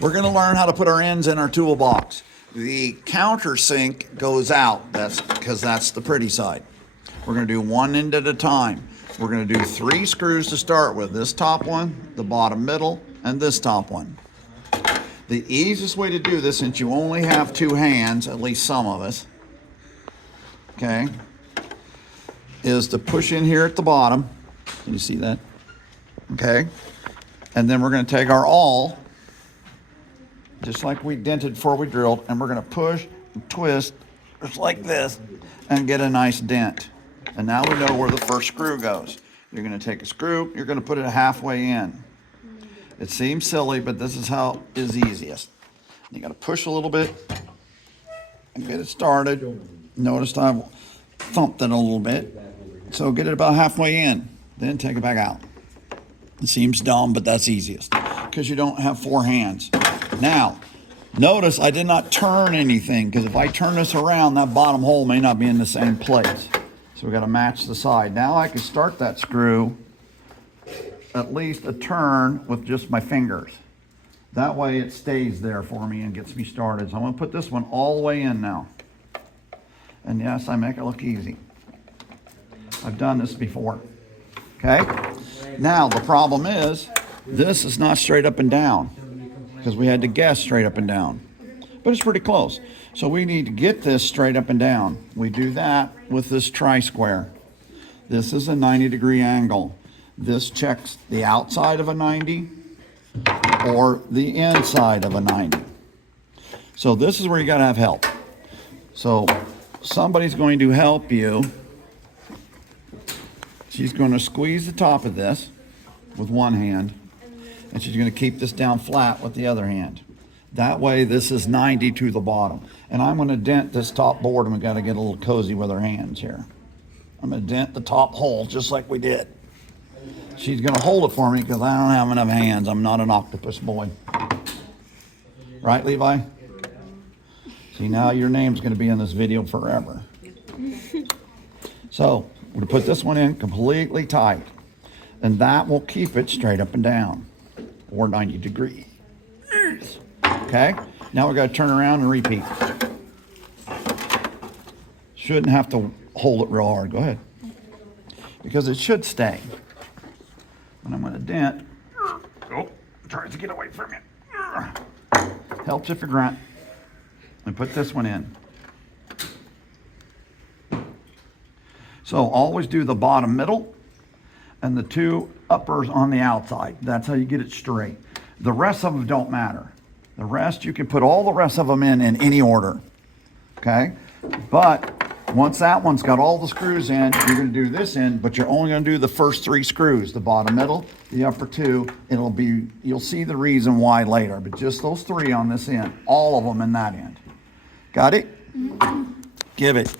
We're going to learn how to put our ends in our toolbox. The countersink goes out. That's because that's the pretty side. We're going to do one end at a time. We're going to do 3 screws to start with. This top one, the bottom middle, and this top one. The easiest way to do this, since you only have 2 hands, at least some of us, okay, is to push in here at the bottom. Can you see that? Okay. And then we're going to take our awl, just like we dented before we drilled, and we're going to push and twist just like this and get a nice dent. And now we know where the first screw goes. You're going to take a screw, you're going to put it halfway in. It seems silly, but this is how is easiest. You got to push a little bit and get it started. Notice I've thumped it a little bit. So get it about halfway in, then take it back out. It seems dumb, but that's easiest because you don't have 4 hands. Now, notice I did not turn anything, because if I turn this around, that bottom hole may not be in the same place. So we got to match the side. Now I can start that screw at least a turn with just my fingers. That way it stays there for me and gets me started. So I'm going to put this one all the way in now. And yes, I make it look easy. I've done this before. Okay? Now the problem is, this is not straight up and down, because we had to guess straight up and down. But it's pretty close. So we need to get this straight up and down. We do that with this tri-square. This is a 90-degree angle. This checks the outside of a 90 or the inside of a 90. So this is where you got to have help. So somebody's going to help you. She's going to squeeze the top of this with one hand, and she's going to keep this down flat with the other hand. That way this is 90 to the bottom. And I'm going to dent this top board, and we've got to get a little cozy with our hands here. I'm going to dent the top hole just like we did. She's going to hold it for me because I don't have enough hands. I'm not an octopus boy. Right, Levi? See, now your name's going to be in this video forever. So we're going to put this one in completely tight, and that will keep it straight up and down, or 90 degrees. Okay? Now we've got to turn around and repeat. Shouldn't have to hold it real hard. Go ahead. Because it should stay. And I'm going to dent. Oh, tries to get away from you. Helps if you grunt. And put this one in. So always do the bottom middle and the 2 uppers on the outside. That's how you get it straight. The rest of them don't matter. The rest, you can put all the rest of them in any order. Okay? But once that one's got all the screws in, you're going to do this in, but you're only going to do the first 3 screws, the bottom middle, the upper 2. You'll see the reason why later, but just those 3 on this end, all of them in that end. Got it? Mm-hmm. Give it.